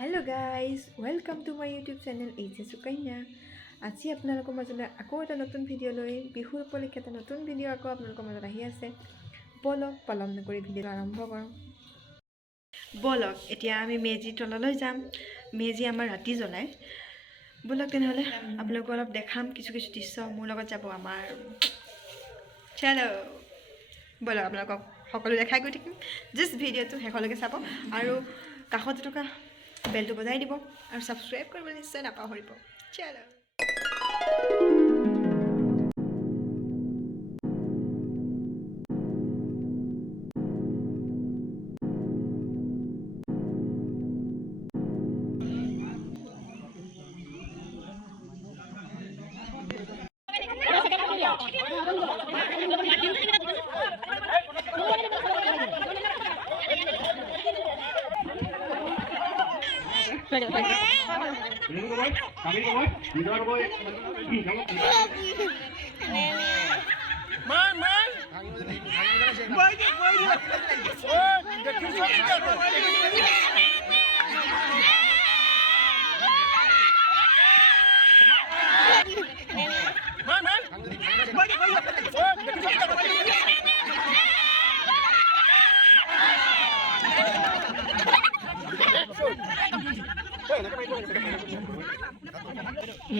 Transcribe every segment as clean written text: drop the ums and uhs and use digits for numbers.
Hello' guys, welcome to my YouTube channel H Sukanya. আজি আপোনালোকৰ মাজলৈ আকৌ এটা নতুন ভিডিঅ' লৈ বিহুৰ উপলক্ষে এটা নতুন ভিডিঅ' আকৌ আপোনালোকৰ মাজত আহি আছে। ব'লক পলম নকৰি ভিডিঅ'টো আৰম্ভ কৰোঁ। ব'লক এতিয়া আমি মেজিৰ তললৈ যাম। মেজি আমাৰ ৰাতি জ্বলায়। ব'লক তেনেহ'লে আপোনালোকক অলপ দেখাম কিছু দৃশ্য। মোৰ লগত যাব আমাৰ চেলো। ব'লক আপোনালোকক সকলো দেখাই গৈ থাকিম। জাষ্ট ভিডিঅ'টো শেষলৈকে চাব আৰু কাষত থকা বেলটো বজাই দিব আৰু ছাবস্ক্ৰাইব কৰিবলৈ নিশ্চয় নাপাহৰিব। চলো।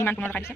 Iman kumaro kayo.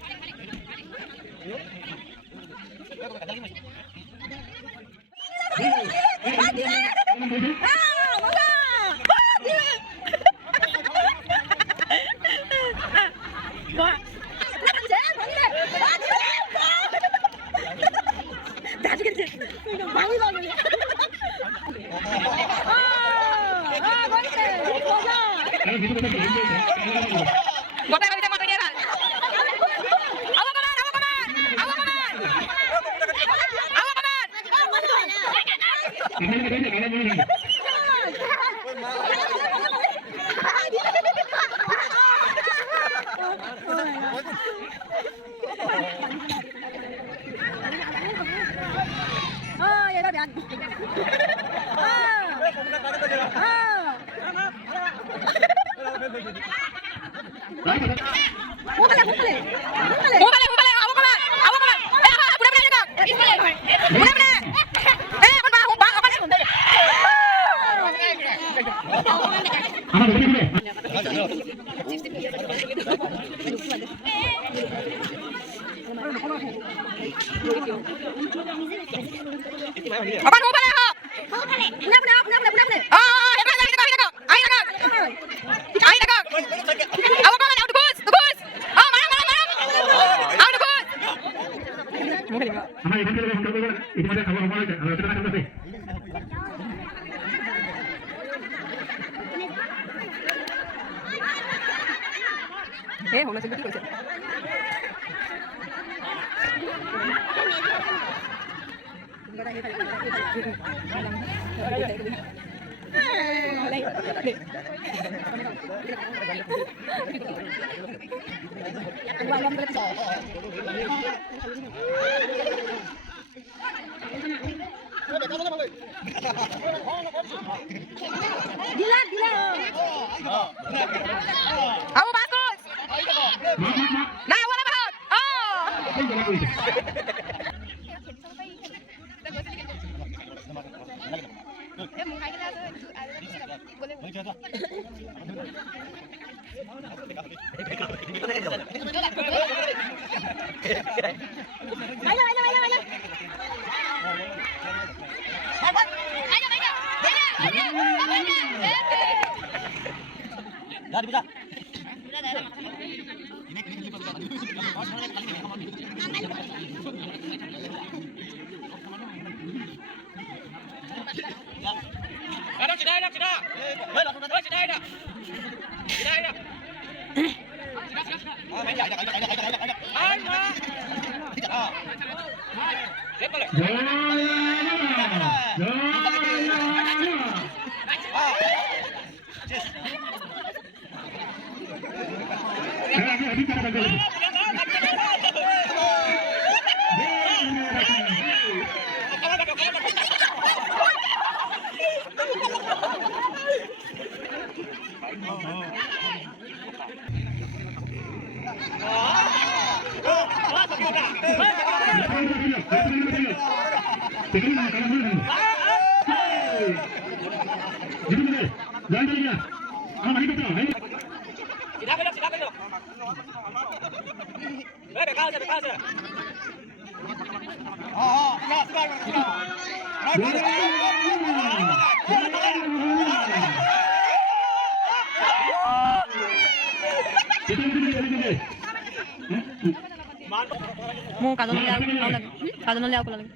Mau kalau lihat aku lagi. Kalau lihat aku lagi.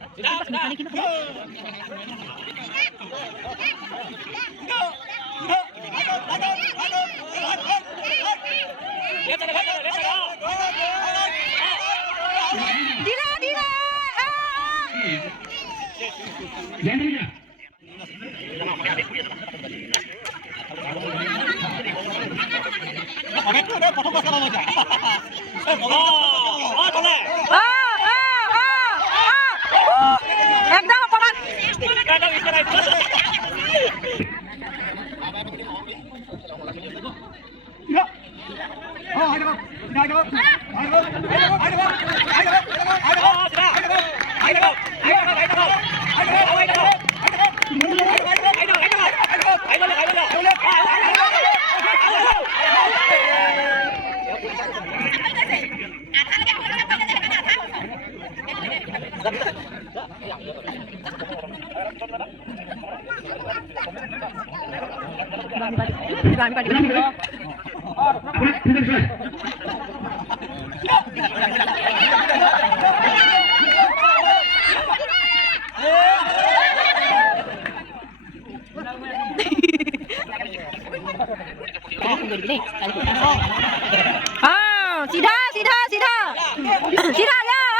Ini kita. Dila. একদম অকমান Sida ya.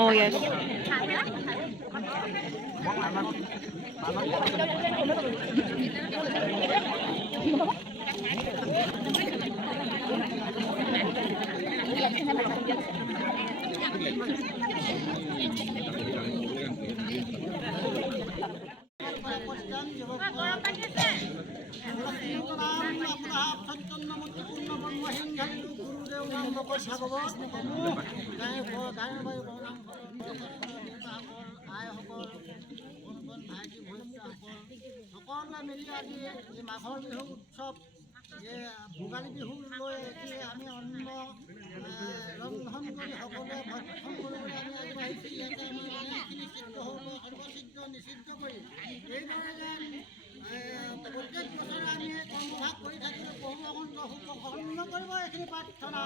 Oh yes. সকলোৱে মিলি আজি এই মাঘৰ বিহু উৎসৱ ভোগালী বিহুলৈ আমি অন্ন ৰন্ধন কৰি সকলোৱে ভক্ষণ কৰিবলৈ আমি আগবাঢ়িছোঁ। ইয়াতে আমাৰ যিখিনি সিদ্ধ হ'ব সৰ্বসিদ্ধ নিষিদ্ধ কৰি এইদৰে যেন প্ৰত্যেক বছৰে আমি কৰ্মভাগ কৰি থাকিলে বহু অগন্ত সুখ গ্ৰহণ কৰিব এইখিনি প্ৰাৰ্থনা।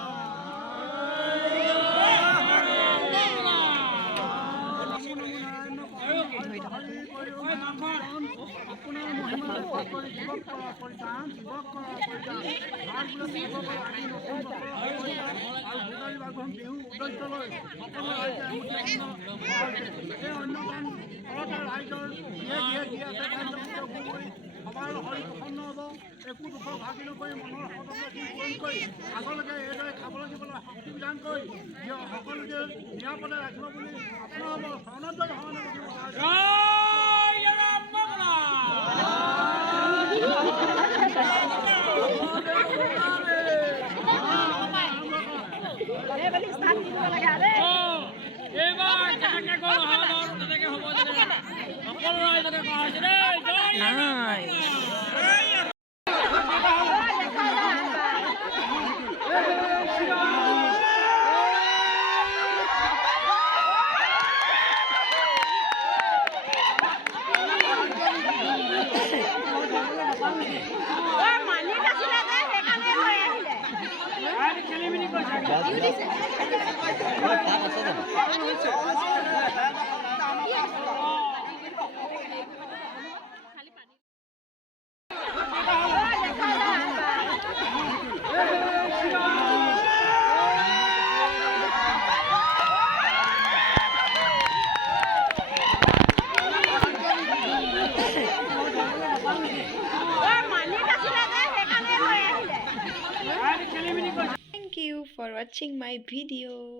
আপোনাৰ মহিমা কৰি যুৱক পৰিধান যুৱক পৰিধান আৰু ভোগালী বাগন বিহু উদ্দেশ্যলৈ সকলো ৰাইজে এই অন্নদান ঘৰতে ৰাইজৰ দিয়ে আছে সবাৰ হৰি প্ৰসন্ন হ'ব। একো দুখ ভাগি নকৰি মনৰ সদস্য পূৰণ কৰি আগলৈকে এইদৰে খাবলৈ দিবলৈ শক্তি বিধান কৰি সকলোকে নিৰাপদে ৰাখিব বুলি আপোনাৰ চৰণত Thank you for watching my video.